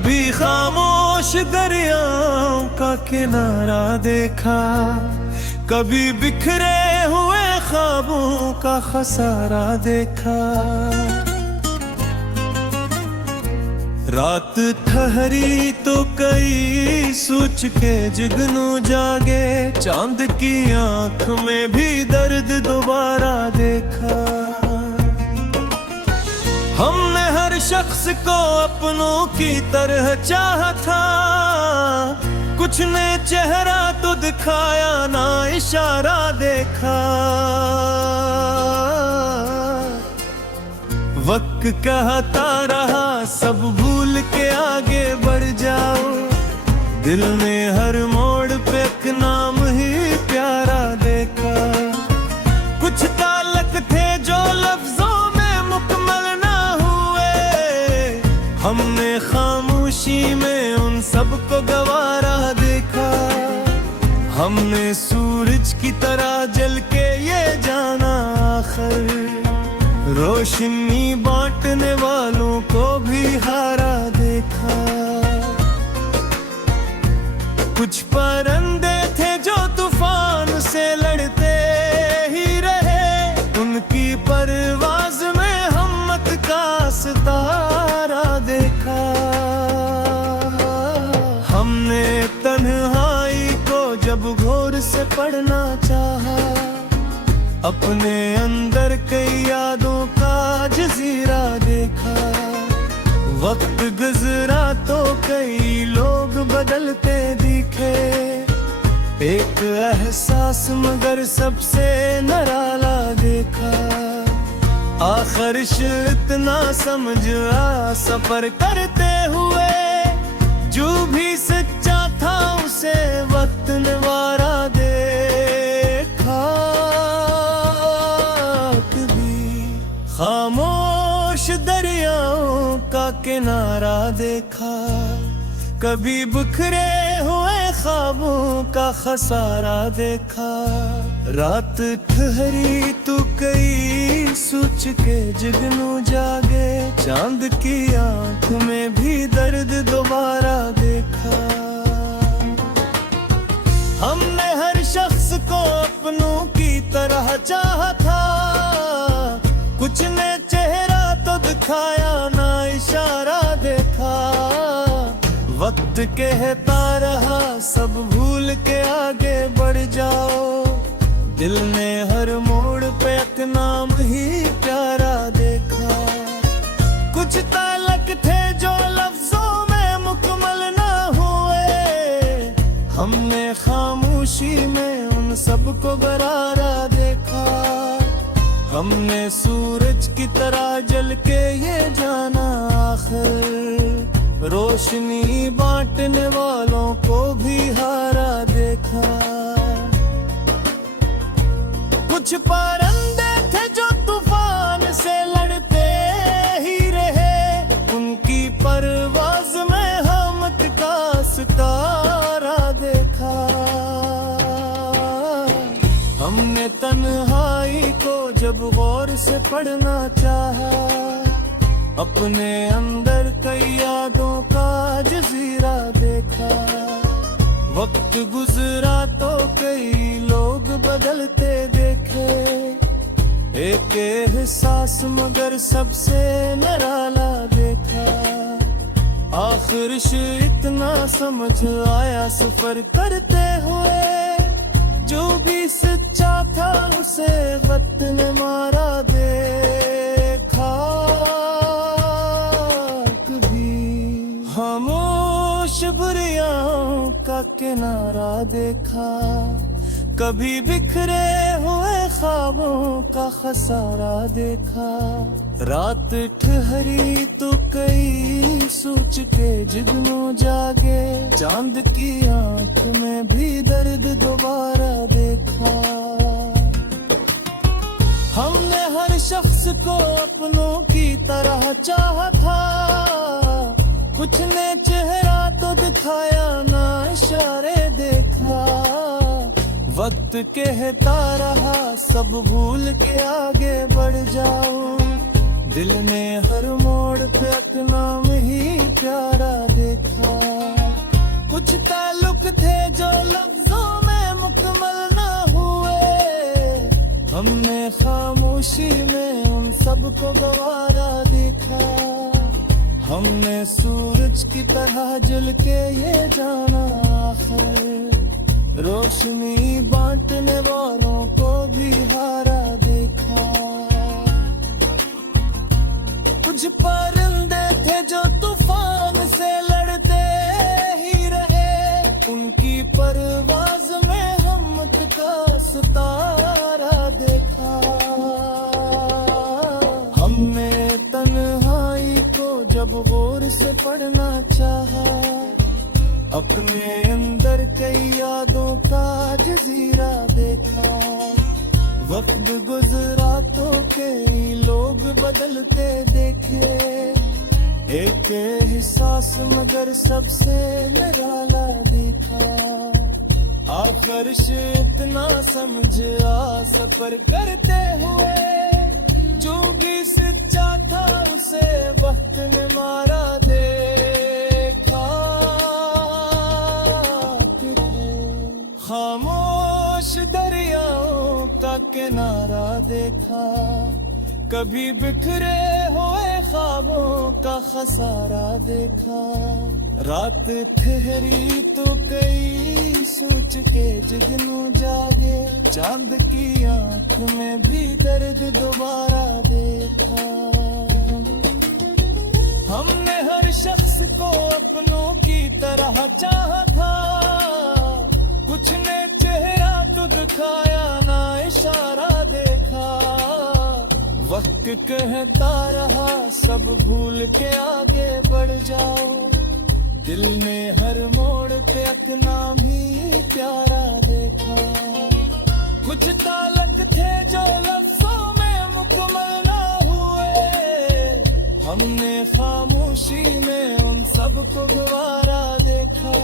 कभी खामोश दरियाओं का किनारा देखा, कभी बिखरे हुए ख्वाबों का खसारा देखा। रात ठहरी तो कई सोच के जुगनू जागे, चांद की आंख में भी दर्द दोबारा देखा। हमने हर शख्स को अपनों की तरह चाहा था, कुछ ने चेहरा तो दिखाया ना इशारा देखा। वक्त कहता रहा सब भूल के आगे बढ़ जाओ, दिल ने हर मोड़ पे एक नाम ही प्यारा देखा। कुछ ताल्लुक थे जो लफ्जों में मुकम्मल ना हुए, हमने खामोशी में उन सबको गवारा देखा। हमने सूरज की तरह जल के ये जाना आखिर, रोशनी बांटने वालों को भी हारा देखा। कुछ परिंदे थे जो तूफान से लड़ते ही रहे, उनकी परवाज में हिम्मत का सितारा देखा। हमने तन्हाई को जब घोर से पढ़ना चाहा, अपने अंदर कई यादों का जजीरा देखा। वक्त गुजरा तो कई लोग बदलते दिखे, एक एहसास मगर सबसे निराला देखा। आखिर इतना समझ आ सफर करते हुए, जो भी सच्चा था उसे वक्त ने वारा देखा। खामोश दरियाओं का किनारा देखा, कभी बिखरे हुए ख्वाबों का खसारा देखा। रात ठहरी तो कई सोच के जुगनू जागे, चांद की आंख में भी दर्द दोबारा देखा। हमने हर शख्स को अपनों की तरह चाहा था, कुछ ने चेहरा तो दिखाया ना इशारा देखा। वक्त कहता रहा सब भूल के आगे बढ़ जाओ, दिल ने हर मोड़ पे एक नाम ही प्यारा देखा। कुछ ताल्लुक थे जो लफ्जों में मुकम्मल ना हुए, हमने खामोशी में उन सबको बरारा देखा। हमने सूरज की तरह जल के ये जाना आखिर, रोशनी बांटने वालों को भी हारा देखा। कुछ परिंदे थे जो तूफान से लड़ते ही रहे, उनकी परवाज में हिम्मत का सितारा देखा। हमने तन्हाई को जब गौर से पढ़ना चाहा, अपने अंदर कई यादों का जजीरा देखा। वक्त गुजरा तो कई लोग बदलते देखे, एक एहसास मगर सबसे निराला देखा। आखिर इतना समझ आया सफर करते हुए, जो भी सच्चा था उसे वक्त ने मारा देखा। कभी खामोश दरियाओं का किनारा देखा, कभी बिखरे हुए ख्वाबों का खसारा देखा। रात ठहरी तो कई सोच के जुगनू जागे, चांद की आंख में भी दर्द दोबारा देखा। हमने हर शख्स को अपनों की तरह चाहा था, कुछ ने चेहरा तो दिखाया ना इशारे देखा। वक्त कहता रहा सब भूल के आगे बढ़ जाओ, दिल ने हर मोड़ पे एक नाम ही प्यारा देखा। कुछ ताल्लुक थे जो लफ्जों में मुकम्मल ना हुए, हमने खामोशी में उन सबको गवारा देखा। हमने सूरज की तरह जल के ये जाना आखिर रोशनी बांटने वालों को भी हारा देखा। कुछ परिंदे थे जो तूफान से लड़ते ही रहे, उनकी परवाज में हिम्मत का सितारा देखा। हमने तन्हाई को जब गौर से पढ़ना चाहा, अपने अंदर कई यादों का जजीरा देखा। वक्त गुजरा तो कई लोग बदलते देखे, एक एहसास मगर सबसे निराला देखा। आखिर से इतना समझ आ सफर करते हुए, जो भी सच्चा था उसे वक्त ने मारा देखा। खामोश दरियाओं का किनारा देखा, कभी बिखरे हुए ख्वाबों का खसारा देखा। रात ठहरी तो कई सोच के जुगनू जागे, चांद की आंख में भी दर्द दोबारा देखा। हमने हर शख्स को अपनों की तरह चाहा था, कुछ ने चेहरा तो दिखाया ना इशारा देखा। वक्त कहता रहा सब भूल के आगे बढ़ जाओ, दिल ने हर मोड़ पे अपना भी प्यारा देखा। कुछ ताल्लुक थे जो लफ्जों में मुकम्मल ना हुए, हमने खामोशी में उन सबको गवारा देखा।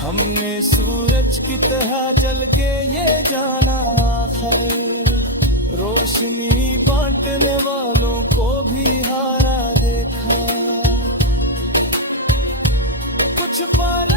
हमने सूरज की तरह जल के ये जाना आखिर रोशनी बांटने वालों को भी हारा देखा। कुछ पर